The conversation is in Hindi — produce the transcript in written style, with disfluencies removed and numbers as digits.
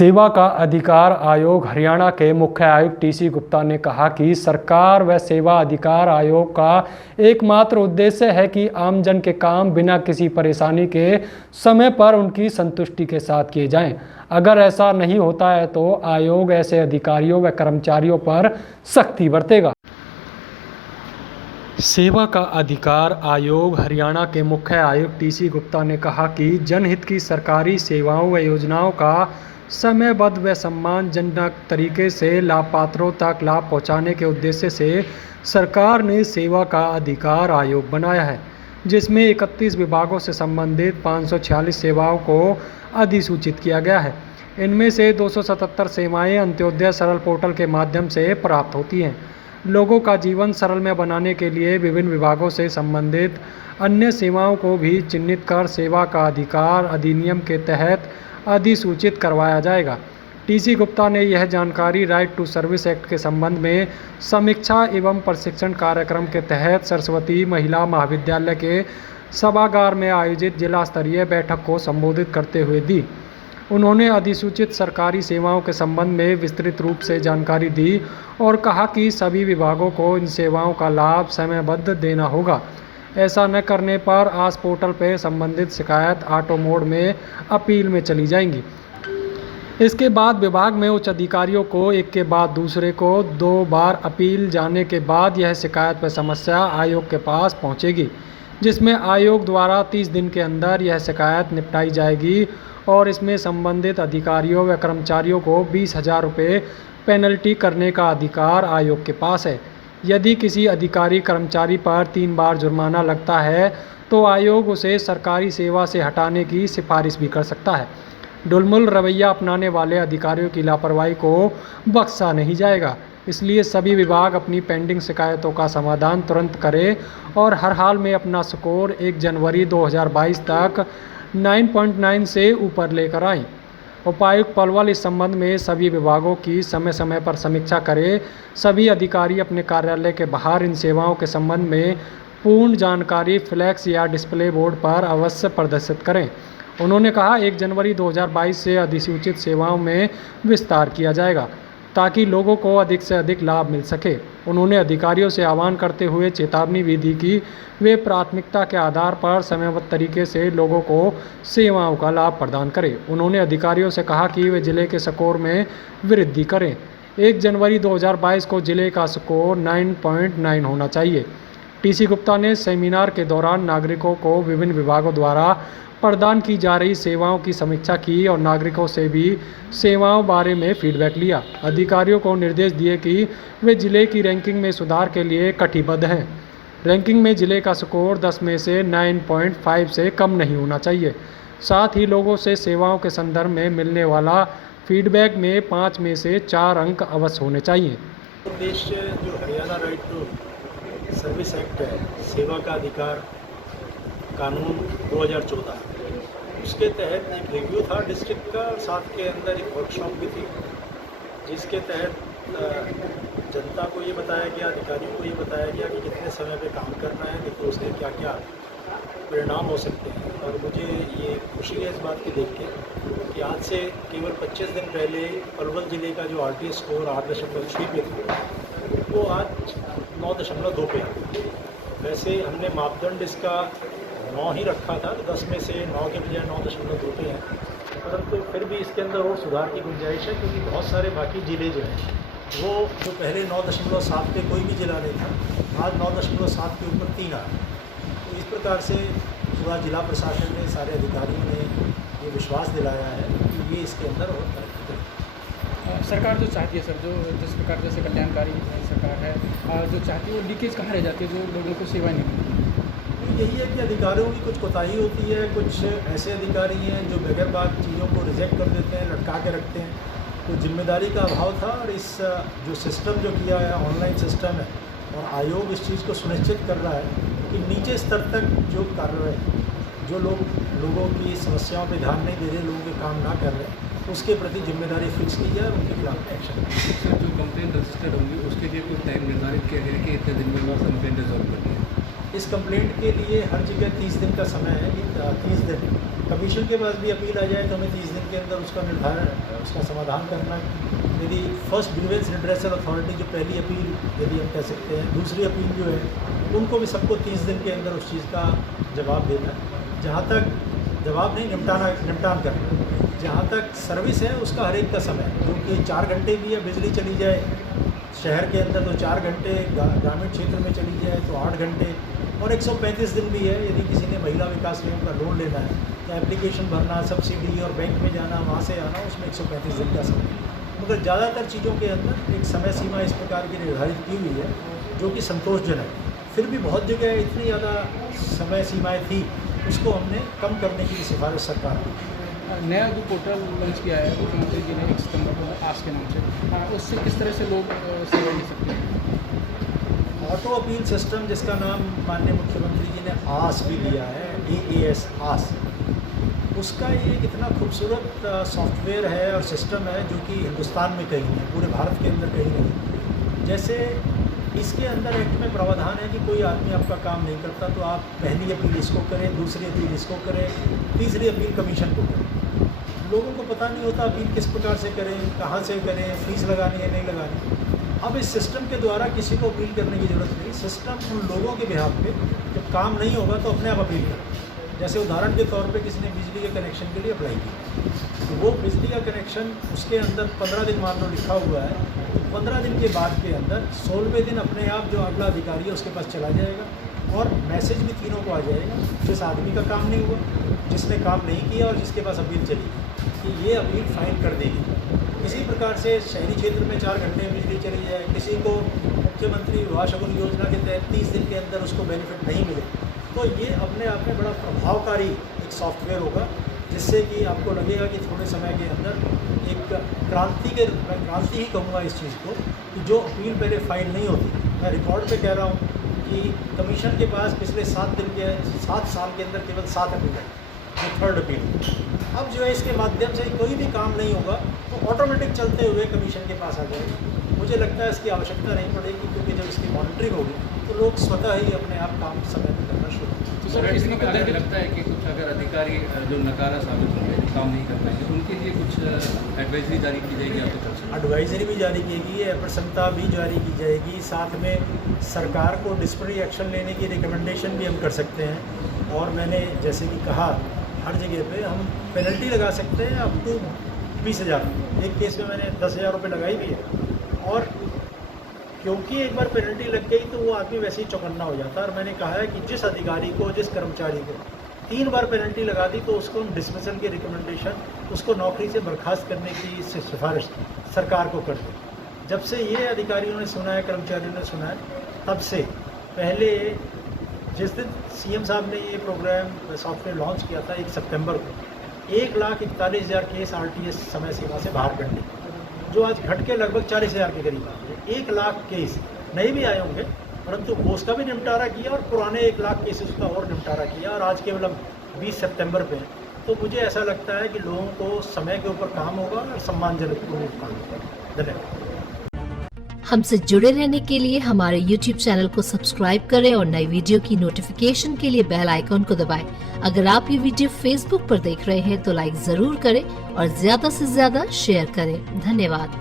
सेवा का अधिकार आयोग हरियाणा के मुख्य आयुक्त टीसी गुप्ता ने कहा कि सरकार व सेवा अधिकार आयोग का एकमात्र उद्देश्य है कि आमजन के काम बिना किसी परेशानी के समय पर उनकी संतुष्टि के साथ किए जाएं। अगर ऐसा नहीं होता है तो आयोग ऐसे अधिकारियों व कर्मचारियों पर सख्ती बरतेगा। सेवा का अधिकार आयोग हरियाणा के मुख्य आयुक्त टीसी गुप्ता ने कहा कि जनहित की सरकारी सेवाओं व योजनाओं का समयबद्ध व सम्मानजनक तरीके से लाभपात्रों तक लाभ पहुंचाने के उद्देश्य से सरकार ने सेवा का अधिकार आयोग बनाया है, जिसमें 31 विभागों से संबंधित 546 सेवाओं को अधिसूचित किया गया है। इनमें से 277 सेवाएं अंत्योदय सरल पोर्टल के माध्यम से प्राप्त होती हैं। लोगों का जीवन सरल में बनाने के लिए विभिन्न विभागों से संबंधित अन्य सेवाओं को भी चिन्हित कर सेवा का अधिकार अधिनियम के तहत अधिसूचित करवाया जाएगा। टीसी गुप्ता ने यह जानकारी राइट टू सर्विस एक्ट के संबंध में समीक्षा एवं प्रशिक्षण कार्यक्रम के तहत सरस्वती महिला महाविद्यालय के सभागार में आयोजित जिला स्तरीय बैठक को संबोधित करते हुए दी। उन्होंने अधिसूचित सरकारी सेवाओं के संबंध में विस्तृत रूप से जानकारी दी और कहा कि सभी विभागों को इन सेवाओं का लाभ समयबद्ध देना होगा। ऐसा न करने पर आज पोर्टल पर संबंधित शिकायत ऑटो मोड में अपील में चली जाएंगी। इसके बाद विभाग में उच्च अधिकारियों को एक के बाद दूसरे को 2 बार अपील जाने के बाद यह शिकायत व समस्या आयोग के पास पहुंचेगी, जिसमें आयोग द्वारा 30 दिन के अंदर यह शिकायत निपटाई जाएगी और इसमें संबंधित अधिकारियों व कर्मचारियों को 20,000 रुपये पेनल्टी करने का अधिकार आयोग के पास है। यदि किसी अधिकारी कर्मचारी पर 3 बार जुर्माना लगता है तो आयोग उसे सरकारी सेवा से हटाने की सिफारिश भी कर सकता है। ढुलमुल रवैया अपनाने वाले अधिकारियों की लापरवाही को बख्शा नहीं जाएगा, इसलिए सभी विभाग अपनी पेंडिंग शिकायतों का समाधान तुरंत करें और हर हाल में अपना स्कोर 1 जनवरी 2022 तक 9.9 से ऊपर लेकर आएं। उपायुक्त पलवल इस संबंध में सभी विभागों की समय समय पर समीक्षा करें। सभी अधिकारी अपने कार्यालय के बाहर इन सेवाओं के संबंध में पूर्ण जानकारी फ्लैक्स या डिस्प्ले बोर्ड पर अवश्य प्रदर्शित करें। उन्होंने कहा 1 जनवरी 2022 से अधिसूचित सेवाओं में विस्तार किया जाएगा ताकि लोगों को अधिक से अधिक लाभ मिल सके। उन्होंने अधिकारियों से आह्वान करते हुए चेतावनी भी दी कि वे प्राथमिकता के आधार पर समयबद्ध तरीके से लोगों को सेवाओं का लाभ प्रदान करें। उन्होंने अधिकारियों से कहा कि वे जिले के स्कोर में वृद्धि करें। 1 जनवरी 2022 को जिले का स्कोर 9.9 होना चाहिए। टीसी गुप्ता ने सेमिनार के दौरान नागरिकों को विभिन्न विभागों द्वारा प्रदान की जा रही सेवाओं की समीक्षा की और नागरिकों से भी सेवाओं बारे में फीडबैक लिया। अधिकारियों को निर्देश दिए कि वे जिले की रैंकिंग में सुधार के लिए कटिबद्ध हैं। रैंकिंग में जिले का स्कोर 10 में से 9.5 से कम नहीं होना चाहिए। साथ ही लोगों से सेवाओं के संदर्भ में मिलने वाला फीडबैक में 5 में से 4 अंक अवश्य होने चाहिए। उद्देश्य जो Haryana right to service act है, सेवा का अधिकार कानून 2014, उसके तहत एक रिव्यू था डिस्ट्रिक्ट का, साथ के अंदर एक वर्कशॉप भी थी जिसके तहत जनता को ये बताया गया, अधिकारियों को ये बताया गया कि कितने समय पे काम करना है, लेकिन उसके क्या क्या परिणाम हो सकते हैं। और मुझे ये खुशी है इस बात की देख के कि आज से केवल 25 दिन पहले पलवल ज़िले का जो RTS स्कोर 8.6 पे था वो आज 9.2 पे है। वैसे हमने मापदंड इसका 9 ही रखा था, 10 में से 9 के बजाय 9.2 पे है, परंतु फिर भी इसके अंदर और सुधार की गुंजाइश है क्योंकि बहुत सारे बाकी ज़िले जो हैं वो जो पहले 9.7 पे कोई भी ज़िला नहीं था, आज 9.7 के ऊपर 3 आ। तो इस प्रकार से पूरा जिला प्रशासन ने, सारे अधिकारियों ने ये विश्वास दिलाया है कि ये इसके अंदर और तरक्की करेगी। सरकार जो चाहती है सर, जो जिस प्रकार जैसे कल्याणकारी सरकार है, जो चाहती है वो लीकेज कहाँ रह जाती है, जो लोगों को सेवाएं नहीं मिलती। यही है कि अधिकारियों की कुछ कोताही होती है, कुछ ऐसे अधिकारी हैं जो बगैर बात चीज़ों को रिजेक्ट कर देते हैं, लटका के रखते हैं। तो जिम्मेदारी का अभाव था और इस जो सिस्टम जो किया है, ऑनलाइन सिस्टम है, और आयोग इस चीज़ को सुनिश्चित कर रहा है कि नीचे स्तर तक जो कार्रवाई, जो लोगों की समस्याओं पे ध्यान नहीं दे रहे, लोगों के काम ना कर रहे, उसके प्रति जिम्मेदारी फिक्स की जाए और उनके खिलाफ एक्शन। सर, जो कंप्लेंट रजिस्टर्ड होंगी उसके लिए कोई टाइम निर्धारित किया गया है कि इतने दिन में वो कंप्लेंट रिजॉल्व करनी है? इस कंप्लेंट के लिए हर जगह 30 दिन का समय है कि 30 दिन कमीशन के पास भी अपील आ जाए तो हमें 30 दिन के अंदर उसका निर्धारण, उसका समाधान करना है। यदि फर्स्ट ग्रीवेंस रिड्रेसल अथॉरिटी जो पहली अपील यदि हम कह सकते हैं, दूसरी अपील जो है उनको भी सबको 30 दिन के अंदर उस चीज़ का जवाब देना है। जहाँ तक जवाब नहीं, निपटान करना। जहाँ तक सर्विस है उसका हर एक का समय है, क्योंकि 4 घंटे भी है, बिजली चली जाए शहर के अंदर तो 4 घंटे, ग्रामीण क्षेत्र में चली जाए तो 8 घंटे, और 135 दिन भी है यदि किसी ने महिला विकास निगम का लोन लेना है तो एप्लीकेशन भरना, सब्सिडी और बैंक में जाना, वहाँ से आना, उसमें 135 दिन का समय है। मगर ज़्यादातर चीज़ों के अंदर एक समय सीमा इस प्रकार की निर्धारित की हुई है जो कि संतोषजनक है। फिर भी बहुत जगह इतनी ज़्यादा समय सीमाएँ थी, उसको हमने कम करने की सिफारिश सरकार की। नया जो पोर्टल लॉन्च किया है मुख्यमंत्री जी ने 1 सितंबर को आज के नाम से, उससे किस तरह से लोग सेवा ले सकते हैं? ऑटो अपील सिस्टम, जिसका नाम माननीय मुख्यमंत्री जी ने आस भी दिया है, AAS आस, उसका ये इतना खूबसूरत सॉफ्टवेयर है और सिस्टम है जो कि हिंदुस्तान में कहीं नहीं, पूरे भारत के अंदर कहीं नहीं। जैसे इसके अंदर एक्ट में प्रावधान है कि कोई आदमी आपका काम नहीं करता तो आप पहली अपील इसको करें, दूसरी अपील इसको करें, तीसरी अपील कमीशन को करें। लोगों को पता नहीं होता अपील किस प्रकार से करें, कहाँ से करें, फीस लगानी है नहीं लगानी। अब इस सिस्टम के द्वारा किसी को अपील करने की ज़रूरत नहीं। सिस्टम उन लोगों के बिहाफ पे जब काम नहीं होगा तो अपने आप अपील करें। जैसे उदाहरण के तौर पे किसी ने बिजली के कनेक्शन के लिए अप्लाई किया, तो वो बिजली का कनेक्शन उसके अंदर 15 दिन मान लो लिखा हुआ है, तो 15 दिन के बाद के अंदर 16वें दिन अपने आप जो अगला अधिकारी है उसके पास चला जाएगा और मैसेज भी तीनों को आ जाएगा, जिस आदमी का काम नहीं हुआ, जिसने काम नहीं किया और जिसके पास अपील चली कि ये अपील फाइन कर देगी। इसी प्रकार से शहरी क्षेत्र में 4 घंटे में बिजली चली जाए, किसी को मुख्यमंत्री विवाह शगुन योजना के तहत 30 दिन के अंदर उसको बेनिफिट नहीं मिले, तो ये अपने आप में बड़ा प्रभावकारी एक सॉफ्टवेयर होगा, जिससे कि आपको लगेगा कि थोड़े समय के अंदर एक क्रांति ही कहूँगा इस चीज़ को, कि जो अपील पहले फाइल नहीं होती। मैं रिकॉर्ड पे कह रहा हूँ कि कमीशन के पास पिछले 7 साल के अंदर केवल 7 अपील है, जो थर्ड अपील। अब जो है इसके माध्यम से कोई भी काम नहीं होगा तो ऑटोमेटिक चलते हुए कमीशन के पास आ जाएगा। मुझे लगता है इसकी आवश्यकता नहीं पड़ेगी, क्योंकि जब इसकी मॉनिटरिंग होगी तो लोग स्वतः ही अपने आप काम समय पर करना शुरू करेंगे। तो सर इसमें कुछ अगर लगता है कि कुछ अगर अधिकारी जो नकारा साबित होंगे, काम नहीं कर पाएंगे, तो उनके लिए कुछ एडवाइजरी जारी की जाएगी आपकी तरफ से? एडवाइजरी भी जारी की गई है, प्रसन्नता भी जारी की जाएगी, साथ में सरकार को डिसिप्लिनरी एक्शन लेने की रिकमेंडेशन भी हम कर सकते हैं। और मैंने जैसे कि कहा, हर जगह पे हम पेनल्टी लगा सकते हैं अप टू 20,000। एक केस में मैंने 10,000 रुपये लगाई भी है, और क्योंकि एक बार पेनल्टी लग गई तो वो आदमी वैसे ही चौकन्ना हो जाता है। और मैंने कहा है कि जिस अधिकारी को, जिस कर्मचारी को 3 बार पेनल्टी लगा दी तो उसको हम डिसमिसल की रिकमेंडेशन, उसको नौकरी से बर्खास्त करने की सिफारिश सरकार को कर दी। जब से ये अधिकारियों ने सुना है, कर्मचारियों ने सुना है, तब से पहले जिस दिन CM साहब ने ये प्रोग्राम सॉफ्टवेयर लॉन्च किया था 1 सितंबर को, 1,41,000 केस RTS समय सीमा से बाहर करने, जो आज घट के लगभग 40,000 के करीब आ गए। 1 लाख केस नए भी आए होंगे, परंतु वो उसका भी निपटारा किया और पुराने 1 लाख केसेस का और निपटारा किया, और आज केवल 20 सितंबर पे। तो मुझे ऐसा लगता है कि लोगों को समय के ऊपर काम होगा और सम्मानजनक काम होगा। धन्यवाद। हमसे जुड़े रहने के लिए हमारे YouTube चैनल को सब्सक्राइब करें और नई वीडियो की नोटिफिकेशन के लिए बेल आइकॉन को दबाएं। अगर आप ये वीडियो Facebook पर देख रहे हैं तो लाइक जरूर करें और ज्यादा से ज्यादा शेयर करें। धन्यवाद।